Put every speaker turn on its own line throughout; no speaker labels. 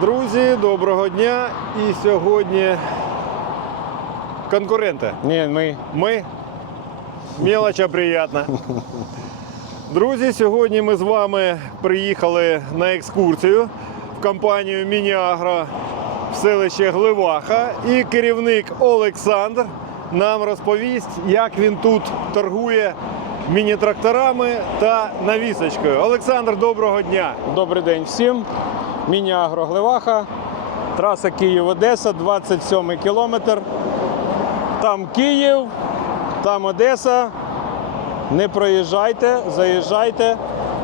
Друзі, доброго дня! І сьогодні конкуренти.
Ні, ми.
Ми мелоча приємна. Друзі, сьогодні ми з вами приїхали на екскурсію в компанію Мініагро в селище Гливаха. І керівник Олександр нам розповість, як він тут торгує міні-тракторами та навісочкою. Олександр, доброго дня!
Добрий день всім. Міні-агро Гливаха. Траса Київ-Одеса, 27 кілометр. Там Київ, там Одеса. Не проїжджайте, заїжджайте.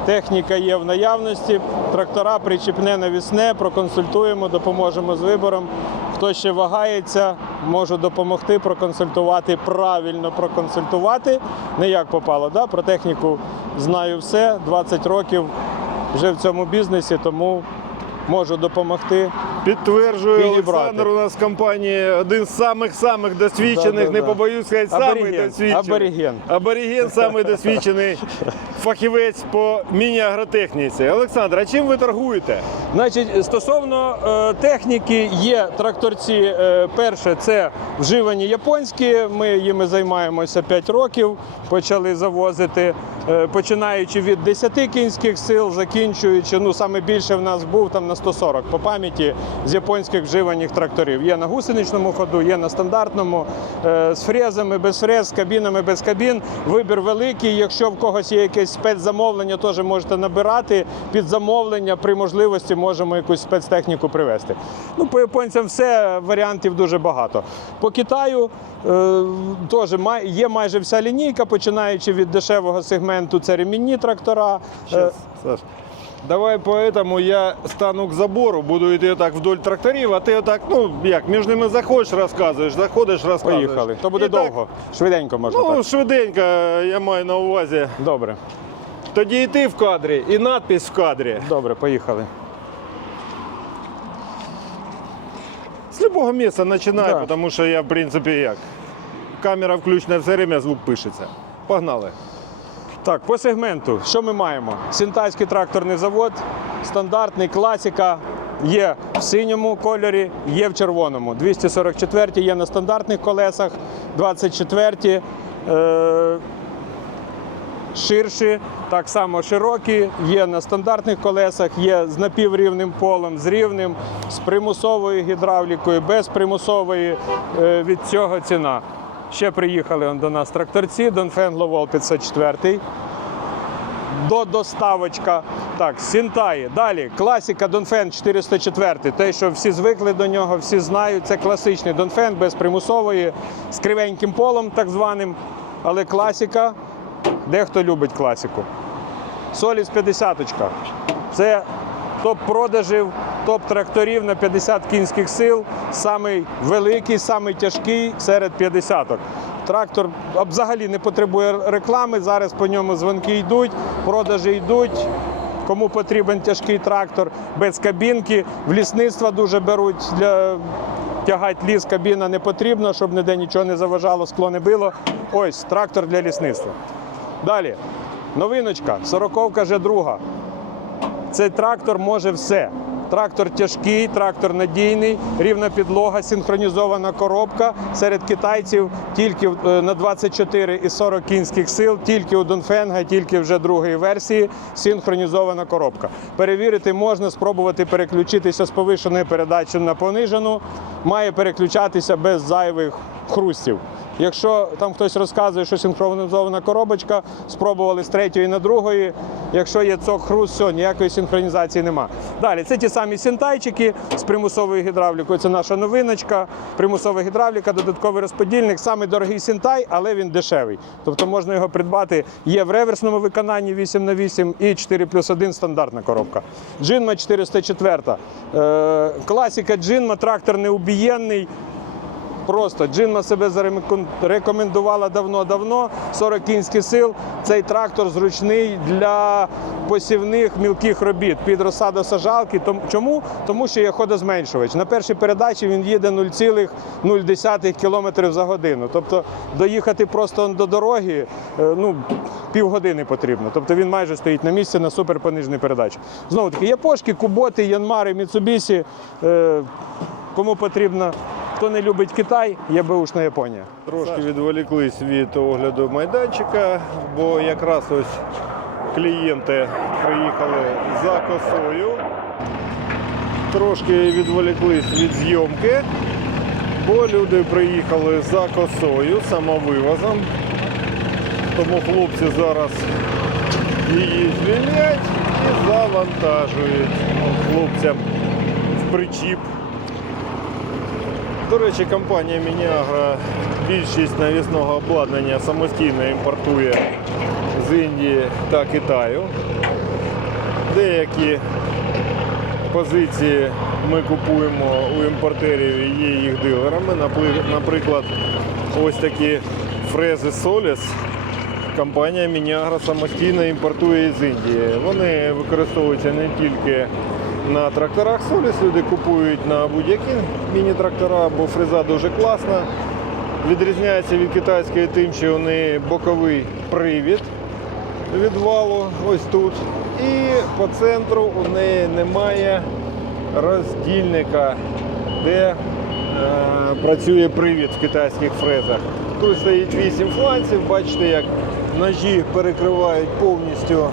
Техніка є в наявності. Трактора причіпне навісне, проконсультуємо, допоможемо з вибором. Хто ще вагається, можу допомогти, проконсультувати, правильно проконсультувати. Не як попало. Да? Про техніку знаю все, 20 років вже в цьому бізнесі, тому можу допомогти.
Підтверджую,
Підібрати.
Олександр у нас в компанії один з самих-самих досвідчених,
Да-да-да.
не побоюсь сказати, самий
Абориген.
досвідчений.
Абориген.
Абориген самий досвідчений фахівець по міні-агротехніці. Олександр, а чим ви торгуєте?
Значить, стосовно е, техніки, є тракторці. Е, перше, це вживані японські. Ми їми займаємося 5 років. Почали завозити, е, починаючи від 10 кінських сил, закінчуючи. Ну саме більше в нас був там на 140 по пам'яті з японських вживаних тракторів. Є на гусеничному ходу, є на стандартному, е, з фрезами, без фрез, з кабінами, без кабін. Вибір великий. Якщо в когось є якесь спецзамовлення, теж можете набирати під замовлення. При можливості можемо якусь спецтехніку привезти. Ну, по японцям все варіантів дуже багато. По Китаю е, теж є майже вся лінійка, починаючи від дешевого сегменту, це ремінні трактора. Е,
Щас, Саш. Давай поэтому я стану к забору, буду йти так вдоль тракторів, а ти отак, ну як, між ними заходиш, розказуєш, заходиш, розказуєш.
Поїхали. То буде
І так,
довго. Швиденько можна
Ну,
так.
швиденько, я маю на увазі.
Добре,
Тоді і ти в кадрі, і надпись в кадрі.
добре, поїхали.
З любого місця починаю,
Да.
тому що я, в принципі, як. Камера включена все время, звук пишеться. Погнали.
Так, по сегменту, що ми маємо? Сінтайський тракторний завод, стандартний класика. Є в синьому кольорі, є в червоному. 244 є на стандартних колесах, 24 е, ширші, так само широкі, є на стандартних колесах, є з напіврівним полем, з рівним, з примусовою гідравлікою, без примусової е, від цього ціна. Ще приїхали до нас тракторці, Донфен Гловол 504 до доставочка. Так, Сінтаї. Далі класика Донфен 404. Те, що всі звикли до нього, всі знають. Це класичний Донфен без примусової, з кривеньким полом, так званим. Але класика, дехто любить класику. Соліс 50. Це топ продажів, топ тракторів на 50 кінських сил. Самий великий, самий тяжкий серед 50. Трактор взагалі не потребує реклами. Зараз по ньому дзвонки йдуть, продажі йдуть. Кому потрібен тяжкий трактор без кабінки, в лісництва дуже беруть для тягати ліс, кабіна не потрібна, щоб ніде нічого не заважало, скло не било. Ось трактор для лісництва. Далі. Новиночка, сороковка вже друга. Цей трактор може все. Трактор тяжкий, трактор надійний, рівна підлога, синхронізована коробка. Серед китайців тільки е, на 24 і 40 кінських сил, тільки у Донфенга, тільки вже другої версії синхронізована коробка. Перевірити можна, спробувати переключитися з повишеної передачі на понижену. Має переключатися без зайвих хрустів. Якщо там хтось розказує, що синхронізована коробочка, спробували з третьої на другої. Якщо є цок хруст, все, ніякої синхронізації нема. Далі це ті самі сінтайчики з примусовою гідравлікою. Це наша новиночка. Примусова гідравліка, додатковий розподільник. Самий дорогий сінтай, але він дешевий. Тобто можна його придбати. Є в реверсному виконанні 8 на 8 і 4 плюс 1 стандартна коробка. Джинма 404. Е, класика Джинма, трактор неубієнний. Просто Джинма себе зареком- рекомендувала давно-давно. 40 кінських сил. Цей трактор зручний для посівних мілких робіт під розсадосажалки. Том- Чому? Тому що є ходозменшувач. На першій передачі він їде 0,0 км за годину. Тобто доїхати просто до дороги е, ну, півгодини потрібно. Тобто він майже стоїть на місці на суперпонижній передачі. Знову таки, япошки, куботи, янмари, міцубісі. Кому потрібно, хто не любить Китай, є беушна Японія.
Трошки відволіклись від огляду майданчика, бо якраз ось клієнти приїхали за косою. Трошки відволіклись від зйомки, бо люди приїхали за косою, самовивозом. Тому хлопці зараз її звільнять і завантажують хлопцям в причіп. До речі, компанія Мініагра більшість навісного обладнання самостійно імпортує з Індії та Китаю. Деякі позиції ми купуємо у імпортерів і є їх дилерами. Наприклад, ось такі фрези Solis компанія Мініагра самостійно імпортує з Індії. Вони використовуються не тільки на тракторах Solis, люди купують на будь-які міні-трактора, бо фреза дуже класна. Відрізняється від китайської тим, що вони боковий привід від валу ось тут. І по центру у неї немає роздільника, де е, працює привід в китайських фрезах. Тут стоїть 8 фланців, бачите, як ножі перекривають повністю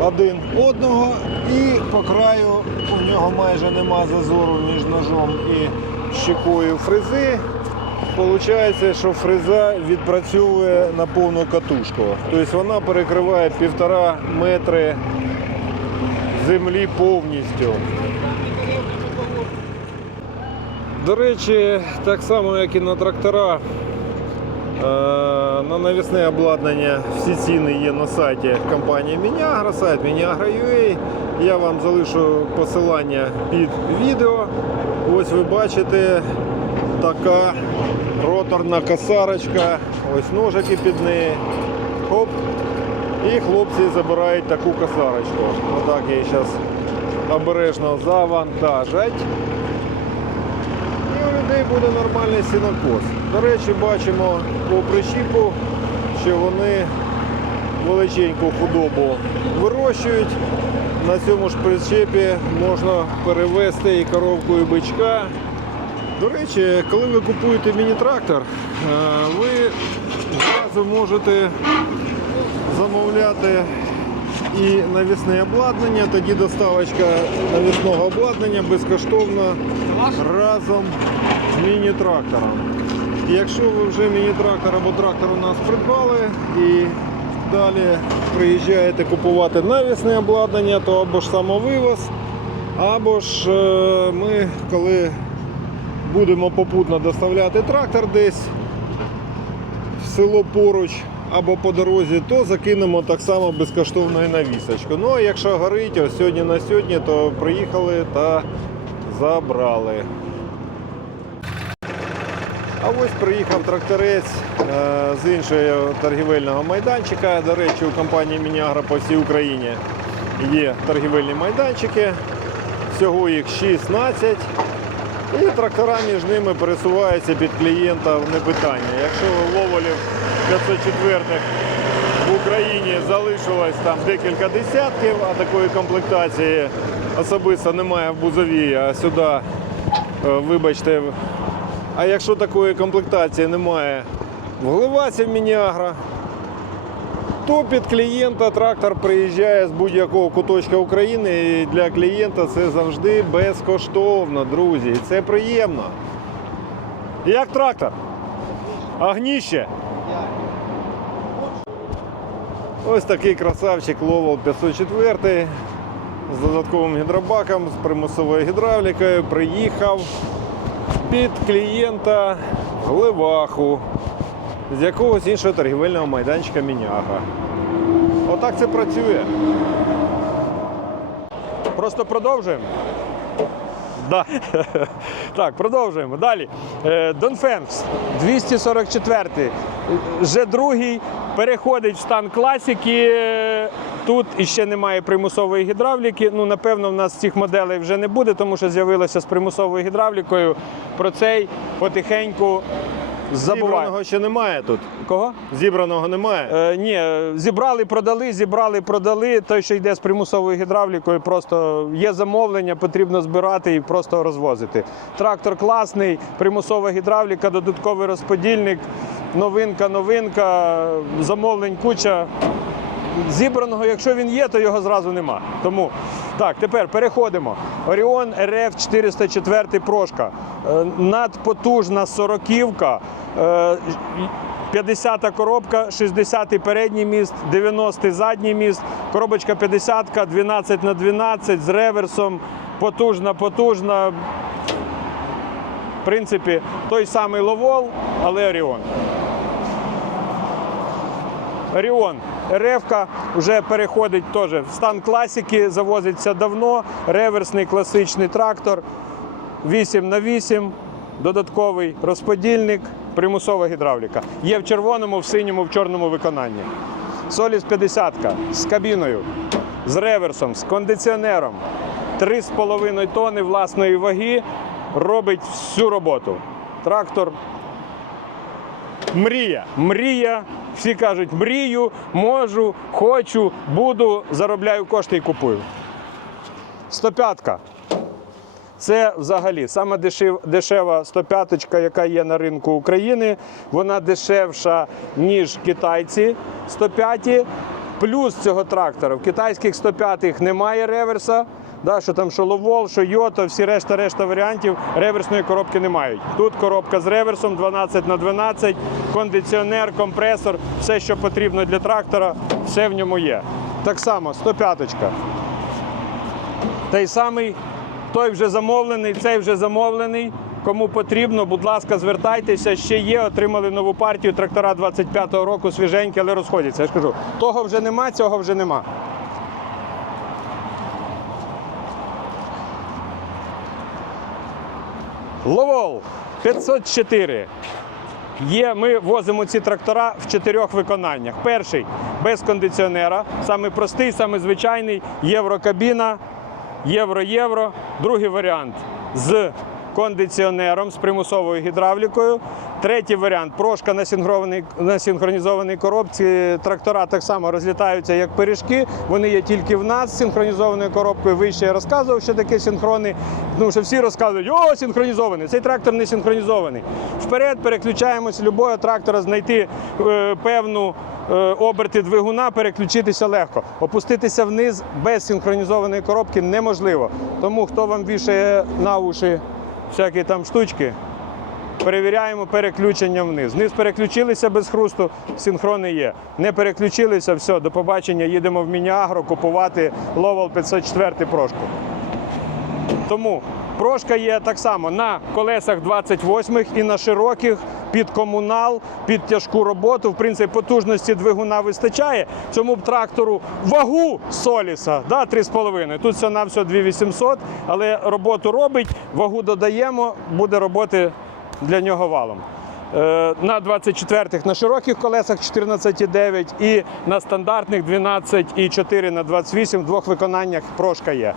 один одного, і по краю у нього майже нема зазору між ножом і щекою фрези. Получається, що фреза відпрацьовує на повну катушку. Тобто вона перекриває півтора метри землі повністю. До речі, так само, як і на трактора, е, на навісне обладнання всі ціни є на сайті компанії Мінягра, сайт Мінягра.ua. Я вам залишу посилання під відео. Ось ви бачите така роторна косарочка, ось ножики під неї. Хоп. І хлопці забирають таку косарочку. Отак її зараз обережно завантажать. Людей буде нормальний сінокос. До речі, бачимо по прищіпу, що вони величеньку худобу вирощують. На цьому ж прищепі можна перевезти і коровку, і бичка. До речі, коли ви купуєте міні-трактор, е, ви зразу можете замовляти і навісне обладнання, тоді доставочка навісного обладнання безкоштовно разом міні-трактором. Якщо ви вже міні-трактор або трактор у нас придбали і далі приїжджаєте купувати навісне обладнання, то або ж самовивоз, або ж е, ми, коли будемо попутно доставляти трактор десь в село поруч або по дорозі, то закинемо так само безкоштовно і навісочку. Ну а якщо горить, ось сьогодні на сьогодні, то приїхали та забрали. А ось приїхав тракторець е, з іншого торгівельного майданчика. До речі, у компанії Мінягра по всій Україні є торгівельні майданчики. Всього їх 16. І трактора між ними пересуваються під клієнта не питання. Якщо ловолів 504 в Україні залишилось там декілька десятків, а такої комплектації особисто немає в Бузові, а сюди, е, вибачте, а якщо такої комплектації немає в Гливаці в Мініагра, то під клієнта трактор приїжджає з будь-якого куточка України і для клієнта це завжди безкоштовно, друзі. І це приємно. Як трактор? Агніще. Ось такий красавчик Ловол 504 з додатковим гідробаком, з примусовою гідравлікою приїхав під клієнта в Гливаху з якогось іншого торгівельного майданчика Міняга. Отак це працює.
Просто продовжуємо.
Да.
Так, продовжуємо. Далі. Е, Донфенкс 244. Вже другий переходить в стан класики. Тут іще немає примусової гідравліки. Ну, напевно, в нас цих моделей вже не буде, тому що з'явилося з примусовою гідравлікою. Про цей потихеньку забуваємо.
Зібраного ще немає тут.
Кого?
Зібраного немає.
Е, ні, зібрали, продали, зібрали, продали. Той, що йде з примусовою гідравлікою, просто є замовлення, потрібно збирати і просто розвозити. Трактор класний, примусова гідравліка, додатковий розподільник, новинка, новинка, замовлень куча. Зібраного, якщо він є, то його зразу нема. Тому так, тепер переходимо. Оріон РФ 404 прошка. Е, Надпотужна сороківка. е, 50 коробка, 60-й передній міст, 90-й задній міст, коробочка 50-ка, 12 на 12 з реверсом. Потужна, потужна. В принципі, той самий Ловол, але Оріон. Оріон. РФ вже переходить теж в стан класики, завозиться давно. Реверсний класичний трактор 8 на 8 додатковий розподільник, примусова гідравліка. Є в червоному, в синьому, в чорному виконанні. Соліс 50 з кабіною, з реверсом, з кондиціонером. 3,5 тонни власної ваги робить всю роботу. Трактор
Мрія.
мрія. Всі кажуть, мрію, можу, хочу, буду, заробляю кошти і купую. 105 це взагалі сама дешев, дешева 105, яка є на ринку України. Вона дешевша, ніж китайці 105. Плюс цього трактора в китайських 105 немає реверса. Да, що там що Ловол, що Йото, всі решта, решта варіантів реверсної коробки не мають. Тут коробка з реверсом 12 на 12, кондиціонер, компресор, все, що потрібно для трактора, все в ньому є. Так само 105 той самий, той вже замовлений, цей вже замовлений. Кому потрібно, будь ласка, звертайтеся. Ще є, отримали нову партію трактора 25-го року, свіженькі, але розходяться. Я ж кажу, того вже нема, цього вже нема. Ловол 504. Є, ми возимо ці трактора в чотирьох виконаннях. Перший без кондиціонера, самий простий, самий звичайний єврокабіна, євро-євро. Другий варіант з кондиціонером, з примусовою гідравлікою. Третій варіант прошка на синхронізованій коробці. Трактора так само розлітаються як пиріжки. Вони є тільки в нас з синхронізованою коробкою. Вище я розказував, що таке синхрони. Ну, що всі розказують, о, синхронізований. Цей трактор не синхронізований. Вперед переключаємося любого трактора, знайти е, певну е, оберти двигуна, переключитися легко. Опуститися вниз без синхронізованої коробки неможливо. Тому хто вам вішає на уші всякі там штучки, перевіряємо переключення вниз. Вниз переключилися без хрусту, синхрони є. Не переключилися, все, до побачення, їдемо в Мініагро купувати Ловал 504 прошку. Тому прошка є так само на колесах 28-х і на широких під комунал, під тяжку роботу. В принципі, потужності двигуна вистачає. Цьому б трактору вагу Соліса да, 3,5. Тут все на все 2800, але роботу робить, вагу додаємо, буде роботи для нього валом. Е, На 24-х на широких колесах 14,9 і на стандартних 12,4 на 28 в двох виконаннях прошка є.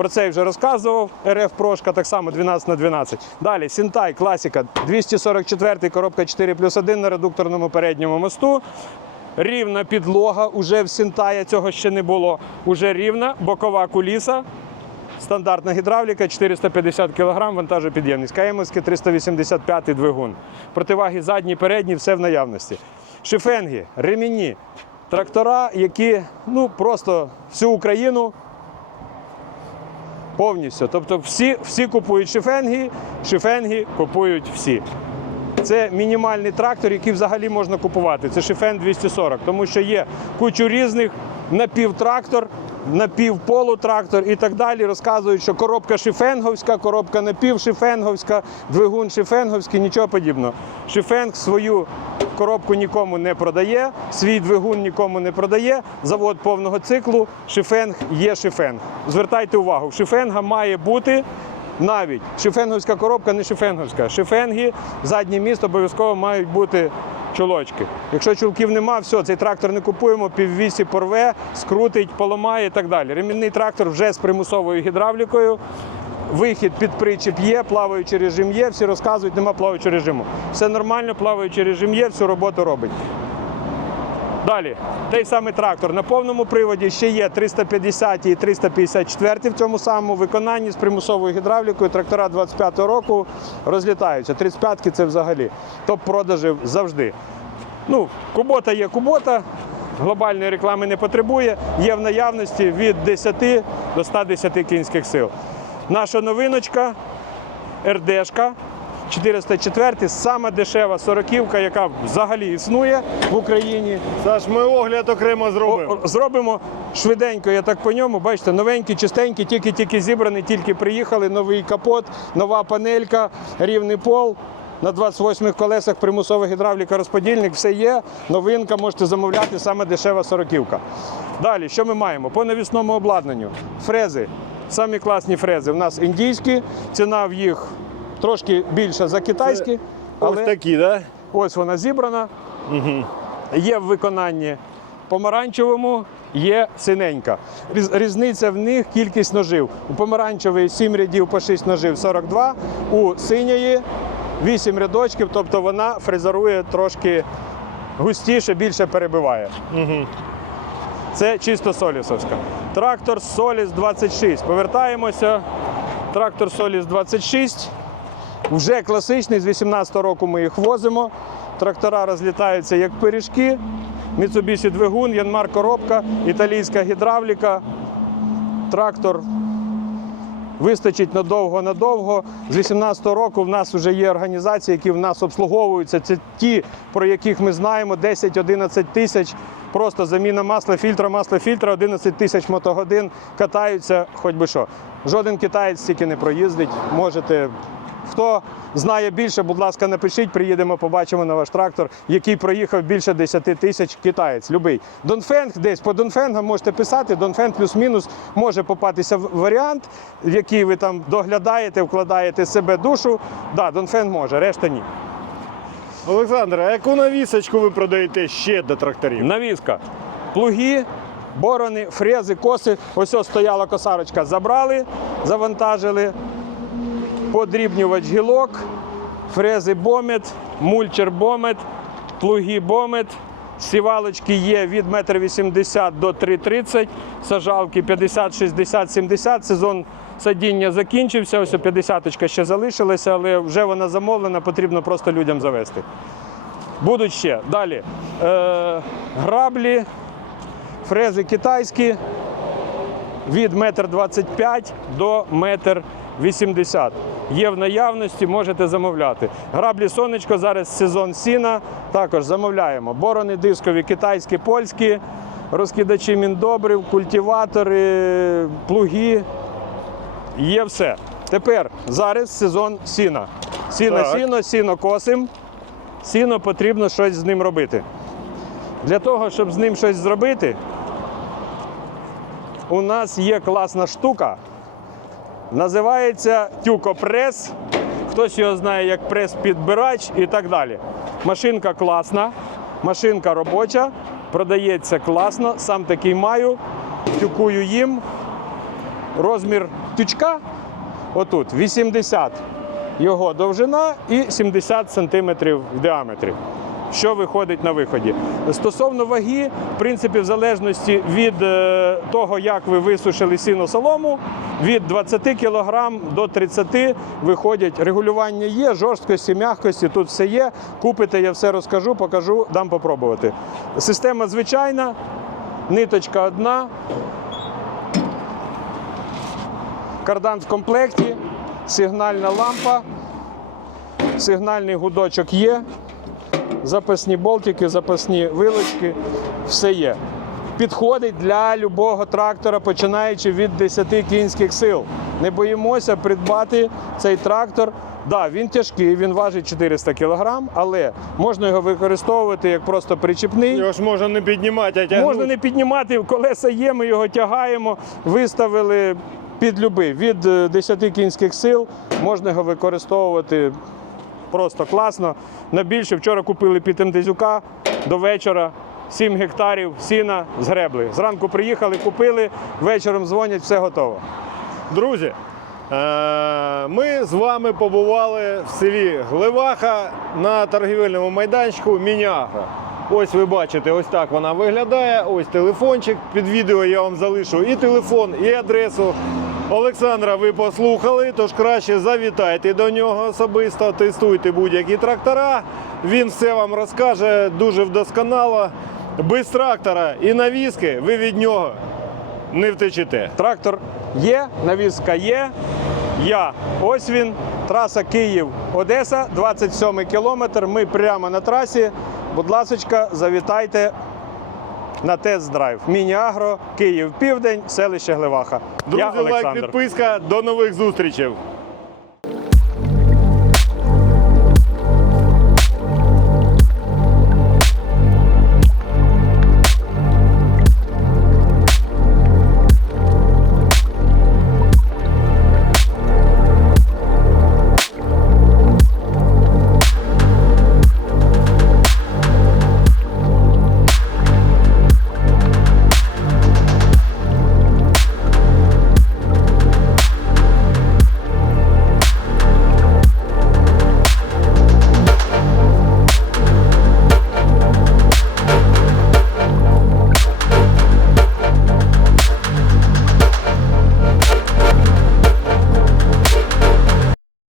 Про це я вже розказував. РФ прошка так само 12 на 12. Далі Сінтай, класика, 244 коробка 4 плюс 1 на редукторному передньому мосту. Рівна підлога, уже в Сінтая цього ще не було. Уже рівна, бокова куліса. Стандартна гідравліка 450 кг, вантажопідємність. КМСки 385 двигун. Противаги задні, передні, все в наявності. Шифенги, ремінні, трактора, які ну, просто всю Україну повністю. Тобто всі, всі купують шифенги, шифенги купують всі. Це мінімальний трактор, який взагалі можна купувати. Це шифен 240, тому що є кучу різних напівтрактор, напівполутрактор і так далі. Розказують, що коробка шифенговська, коробка напівшифенговська, двигун шифенговський, нічого подібного. Шифенг свою коробку нікому не продає, свій двигун нікому не продає. Завод повного циклу, шифенг є шифенг. Звертайте увагу, шифенга має бути навіть шифенговська коробка не шифенговська. Шифенги, заднє місто обов'язково мають бути чулочки. Якщо чулків нема, все, цей трактор не купуємо, піввісі порве, скрутить, поламає і так далі. Ремінний трактор вже з примусовою гідравлікою. Вихід під причіп є, плаваючий режим є, всі розказують, нема плаваючого режиму. Все нормально, плаваючий режим є, всю роботу робить. Далі, той самий трактор на повному приводі ще є 350 і 354 в цьому самому виконанні з примусовою гідравлікою. Трактора 25-го року розлітаються. 35-ки це взагалі топ-продажів завжди. Ну, кубота є кубота, глобальної реклами не потребує. Є в наявності від 10 до 110 кінських сил. Наша новиночка РДшка 404, сама дешева сороківка, яка взагалі існує в Україні.
Саш, ми огляд окремо зробимо.
О- Зробимо швиденько, я так по ньому. Бачите, новенький, чистенький, тільки-тільки зібраний, тільки приїхали. Новий капот, нова панелька, рівний пол. На 28 колесах примусова гідравліка, розподільник, все є. Новинка, можете замовляти, саме дешева сороківка. Далі, що ми маємо? По навісному обладнанню. Фрези. Самі класні фрези. У нас індійські, ціна в їх трошки більша за китайські.
Ось такі, да?
Ось вона зібрана. Є в виконанні помаранчевому, є синенька. Різ- Різниця в них кількість ножів. У помаранчевої 7 рядів по 6 ножів 42, у синьої 8 рядочків, тобто вона фрезерує трошки густіше, більше перебиває. Це чисто солісовська. Трактор Соліс 26. Повертаємося. Трактор Соліс 26. Вже класичний, з 18 року ми їх возимо. Трактора розлітаються як пиріжки. Mitsubishi двигун, Янмар коробка, італійська гідравліка. Трактор вистачить надовго-надовго. З 18 року в нас вже є організації, які в нас обслуговуються. Це ті, про яких ми знаємо, 10-11 тисяч. Просто заміна масла, фільтра, масла, фільтра, 11 тисяч мотогодин катаються, хоч би що. Жоден китаєць стільки не проїздить. Можете. Хто знає більше, будь ласка, напишіть, приїдемо, побачимо на ваш трактор, який проїхав більше 10 тисяч китаєць. Любий. Донфенг десь по Донфенгам можете писати. Донфенг плюс-мінус може попатися варіант, в який ви там доглядаєте, вкладаєте себе душу. Да, Донфенг може, решта ні.
Олександр, а яку навісочку ви продаєте ще до тракторів?
Навіска. Плуги, борони, фрези, коси. Ось ось стояла косарочка. Забрали, завантажили. Подрібнювач гілок, фрези бомет, мульчер бомет, плуги бомет. Сівалочки є від 1,80 м до 3,30 сажалки 50, 60, 70. Сезон садіння закінчився. Ось 50 ще залишилася, але вже вона замовлена, потрібно просто людям завести. Будуть ще. Далі. Е, граблі, фрези китайські від 1,25 м до 1,80 м. Є в наявності, можете замовляти. Граблі сонечко, зараз сезон сіна. Також замовляємо. Борони дискові, китайські, польські, розкидачі міндобрив, культиватори, плуги. Є все. Тепер зараз сезон сіна. Сіно,
Так.
сіно, сіно косим. Сіно потрібно щось з ним робити. Для того, щоб з ним щось зробити, у нас є класна штука. Називається тюкопрес. Хтось його знає як прес-підбирач і так далі. Машинка класна, машинка робоча, продається класно, сам такий маю, тюкую їм. Розмір тючка отут 80 його довжина і 70 сантиметрів в діаметрі. Що виходить на виході? Стосовно ваги, в принципі, в залежності від е, того, як ви висушили сіно солому, від 20 кг до 30 виходять. Регулювання є, жорсткості, м'якості, тут все є. Купите, я все розкажу, покажу, дам попробувати. Система звичайна, ниточка одна, кардан в комплекті, сигнальна лампа, сигнальний гудочок є, запасні болтики, запасні вилочки, все є. Підходить для любого трактора, починаючи від 10 кінських сил. Не боїмося придбати цей трактор. Да, він тяжкий, він важить 400 кг, але можна його використовувати як просто причіпний.
Його ж можна не піднімати, а тягнути.
Можна не піднімати, колеса є, ми його тягаємо, виставили під люби. Від е, 10 кінських сил можна його використовувати просто класно. На більше вчора купили під МДЗюка до вечора. 7 гектарів сіна згребли. Зранку приїхали, купили, вечором дзвонять, все готово.
Друзі, е, ми з вами побували в селі Гливаха на торгівельному майданчику Міняга. Ось ви бачите, ось так вона виглядає. Ось телефончик. Під відео я вам залишу і телефон, і адресу. Олександра, ви послухали, тож краще завітайте до нього особисто, тестуйте будь-які трактора. Він все вам розкаже дуже вдосконало. Без трактора і навіски ви від нього не втечете.
Трактор є, навіска є. Я. Ось він. Траса Київ-Одеса, 27 кілометр. Ми прямо на трасі. Будь ласочка, завітайте на тест-драйв. Міні-агро, Київ Південь, селище Глеваха.
Друзі,
Я
лайк,
Олександр.
підписка. До нових зустрічей.